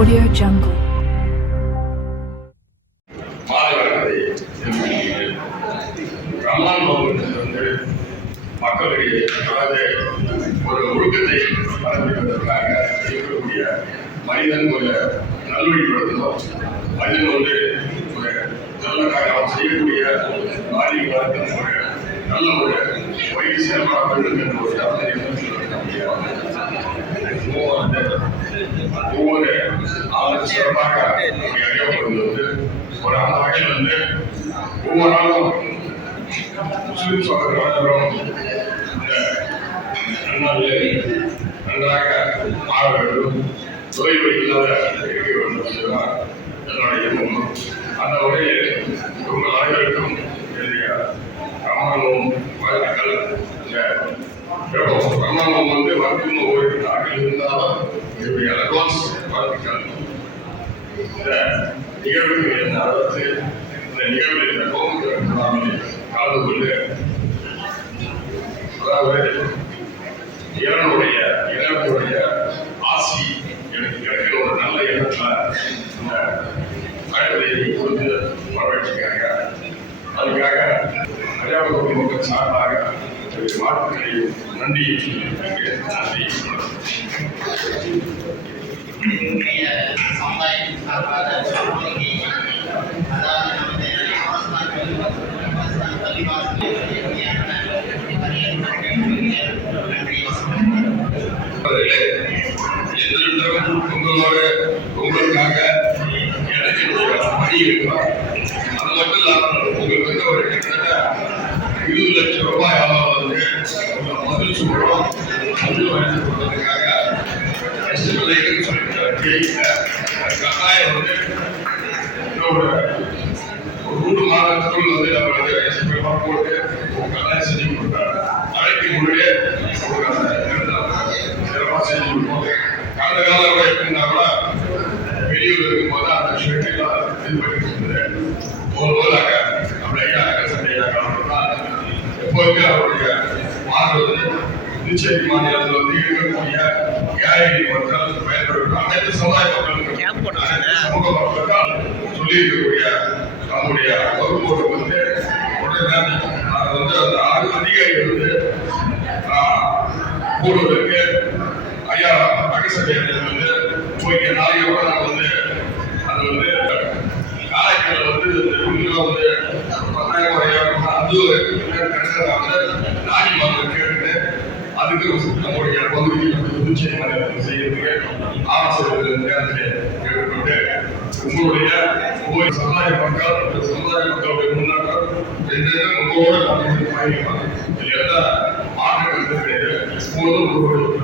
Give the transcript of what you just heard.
Audio Jungle. மக்களுடைய ஒரு ஒழுக்கத்தை வளர்ப்பதற்காக இருக்கக்கூடிய மனிதன் ஒரு நல்வழிப்படுத்தணும். மனிதன் ஒரு நல்ல செய்யக்கூடிய காரியங்களுக்கு ஒரு நல்ல ஒரு பயிற்சி செயல்பட வேண்டும் என்ற ஒரு ஒவ்வொரு ஆளும் சிறப்பாக அறியப்படுவது ஒரு அந்த வகையில் ஒவ்வொரு நாளும் முஸ்லிம் சகோதரர்களும் நன்றாக ஆக வேண்டும், தொழில் இல்லாத இருக்க வேண்டும் என்பதுதான் என்னுடைய எண்ணம். அந்த வகையில் உங்கள் அனைவருக்கும் என்னுடைய ரமணமும் வாழ்த்துக்கள். ரமணம் மருத்துவ ஒரு நாட்டில் இருந்தாலும் என்னுடைய அட்வான்ஸ் வாழ்த்துக்கள். இந்த நிகழ்வுக்கு என்ன அரசு இந்த நிகழ்வில் இந்த கோபுரம் கலந்து கொண்டு அதாவது இறைவனுடைய ஆசி எனக்கு கிடைக்கிற ஒரு நல்ல எண்ணத்துல இந்த அழைப்பதை கொடுத்து வரவேற்றாங்க. அதுக்காக அரியாபுரம் மக்கள் சார்பாக வாழ்த்துக்களையும் நன்றியும் நன்றி. உங்களுக்காக எனக்கு பணி இருக்கிறார். அது மட்டும் இல்லாமல் உங்களுக்கு ஒரு கிட்டத்தட்ட 20 லட்சம் ரூபாய் பதில் சொல்றோம். கொடுத்ததுக்காக கட்டாயம் ஒரு 3 மாதத்துக்குள் நம்ம போட்டு கட்டாயம் செஞ்சு கொடுத்தாரு. அழைக்கும் பொழுதே சிறப்பாக செஞ்சு கொடுப்போம். கடந்த காலம் எப்படின்னா கூட வெளியூர் இருக்கும்போது அந்த ஷெட்டெல்லாம் இது பண்ணி கொடுத்தது ஒருவராக அப்படி ஐயா சண்டையாக எப்போதுமே அவருடைய மாறுவது புதுச்சேரி மாநிலத்தில் இருக்கக்கூடிய ஏழை மக்கள் பயன்படுத்த அனைத்து சமுதாய மக்களுக்கு சமூக மக்களுக்கால் சொல்லி இருக்கக்கூடிய நம்முடைய வகுப்போடு உடனே அந்த 6 அதிகாரிகள் கூடுவதற்கு ஐயா நகசபையில் போய் நாளையோட நான் அது காலைக்கிழமை 10,000 நாடி மக்கள் கேட்டு அதுக்கு நம்முடைய பகுதியில் புதுச்சேரி மாநிலத்தில் செய்யறதுக்கு ஆலோசனை நேரத்தில் கேட்டுக்கொண்டு உங்களுடைய ஒவ்வொரு சமுதாய மக்களுடைய முன்னேற்றம் உங்களோட பயணிப்பாங்க. எந்த மாற்றம் எப்போதும்